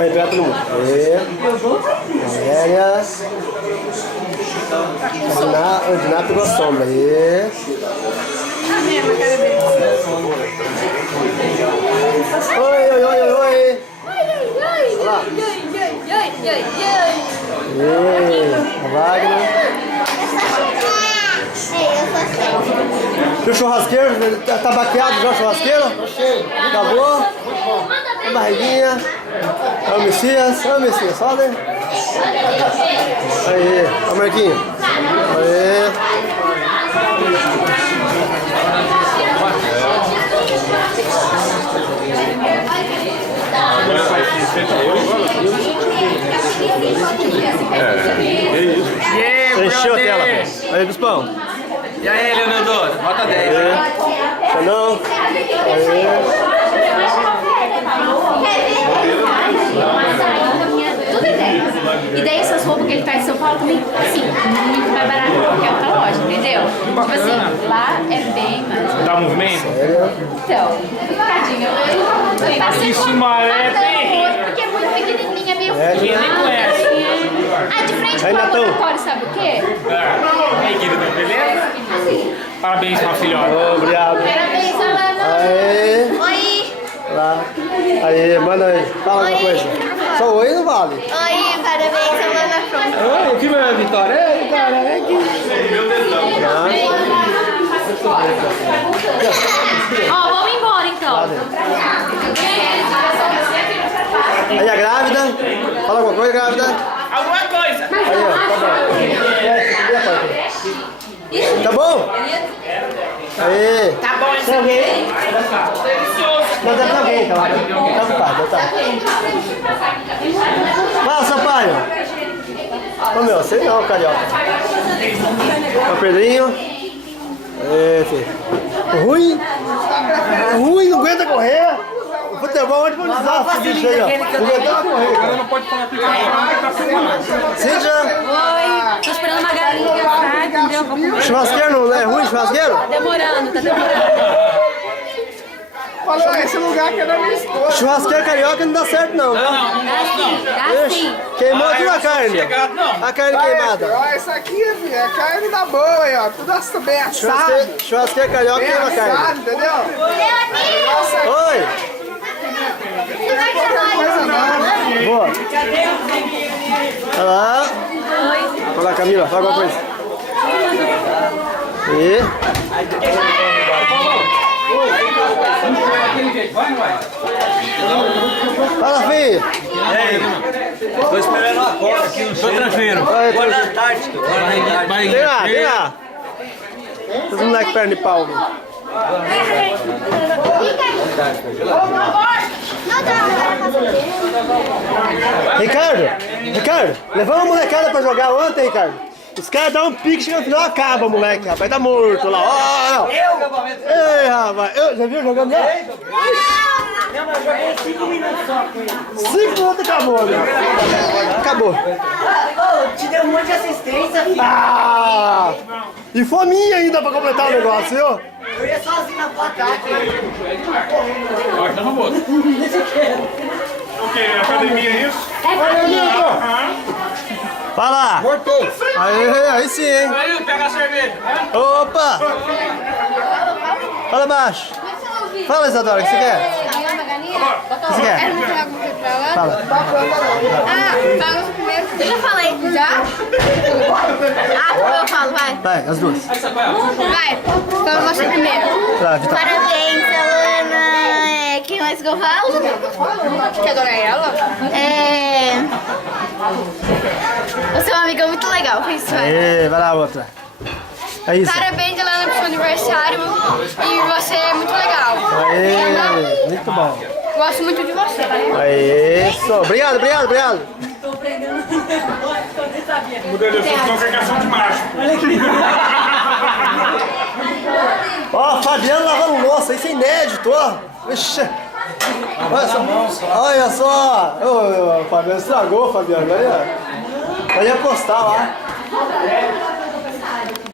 Aí, pega todo mundo. Valéria. Diná pegou a sombra. Aí. Oi, oi, oi, oi, oi. Olha lá. Wagner. E o churrasqueiro? Tá baqueado já o churrasqueiro? Acabou? A barriguinha. É o Messias. É o Messias, só né? Aí, ó o Marquinhos. Aí. Encheu a tela. Aí, Bispão. E aí, Leonardo? Nota 10. Xandão. Tudo ideia. E daí essas roupas que ele traz de São Paulo também, assim, muito mais barato que qualquer outra loja, entendeu? Tipo assim, lá é bem mais. Dá movimento? Então, tadinho, eu passei Isso, Maré, porque é muito pequenininha, meio Quem nem conhece? Ah, de frente pro laboratório, sabe o quê? E aí, querida, beleza? Parabéns pra filhota. Obrigado. Parabéns, Alana. Aí. Oi. Lá. Aí, manda aí. Fala alguma coisa. Só oi não vale. Oi, parabéns, Alana Pronto. Oi, que é a Vitória? Ei, Vitória, vem aqui. Ó, vamos embora então. Aí, a grávida. Fala alguma coisa, grávida. Alguma coisa. Aí, ó, tá bom. Tá bom? Aí. Tá bom, isso aqui. Delicioso. Não, deve estar bem, então. Tá ocupado, tá. Fala, Sampaio. Ô, meu, sei não, carioca. Ó, Pedrinho. Aí, filho. Ruim, não aguenta correr. O futebol é de um desastre, bicho aí, ó. Não aguenta correr. Agora não pode falar porque tá filmando. Cíntia. Oi, tô esperando uma galinha assar, entendeu? Vou comer. Churrasqueiro não é ruim, churrasqueiro? Tá demorando. Falou, esse lugar que é da minha esposa. Churrasqueiro carioca não dá certo não, viu? Dá sim. Queimou toda a carne. A carne queimada. Ó, essa aqui, filho, é carne da boa, aí, ó. Tudo bem assado. Churrasqueiro carioca Bem queima a carne. assado, entendeu? Oi! Pouca coisa não. Boa! Olha lá! Olha lá, Camila, fala alguma coisa. E? Fala, filho! E aí? Tô esperando a cola aqui no centro. Tô tranquilo. Vou na Antártica. Vem lá, vem lá! Os moleques perna de pau. Ricardo, levamos a molecada pra jogar ontem, Ricardo. Os caras dão um pique, chega no final, acaba, moleque, rapaz, tá morto lá, ó. Ei, rapaz, já viu jogando já? Não, mas eu joguei 5 minutos só com ele. 5 minutos acabou, né? Acabou. Ô, te deu um monte de assistência, filho. Ah! E fominha ainda pra completar o negócio, viu? Eu ia sozinho na tua ataque. Ó, tá famoso. O que? Academia é isso? Fala! Voltei. Aí sim, hein? Aí, pega a cerveja. Opa! Fala baixo. Fala, Isadora, o que você quer? O que você quer? Fala. Fala primeiro. Eu já falei. Já? Eu falo, vai. Vai, as duas. Vai. Fala você primeiro. Vai, Vitória. Parabéns, Alana. Quem mais que eu falo? Quer adorar ela? Você é uma amiga muito legal, foi isso. Aê, vai lá, outra. É isso. Parabéns, Alana, pro seu aniversário. E você é muito legal. Aê, muito bom. Gosto muito de você, tá? Aê, só. Obrigado. Mudei de congregação de macho. Ó, Fabiano lavando louça, isso é inédito, ó. Vixe. Olha só. Ô, Fabiano estragou, Fabiano. Olha. Vai postar lá.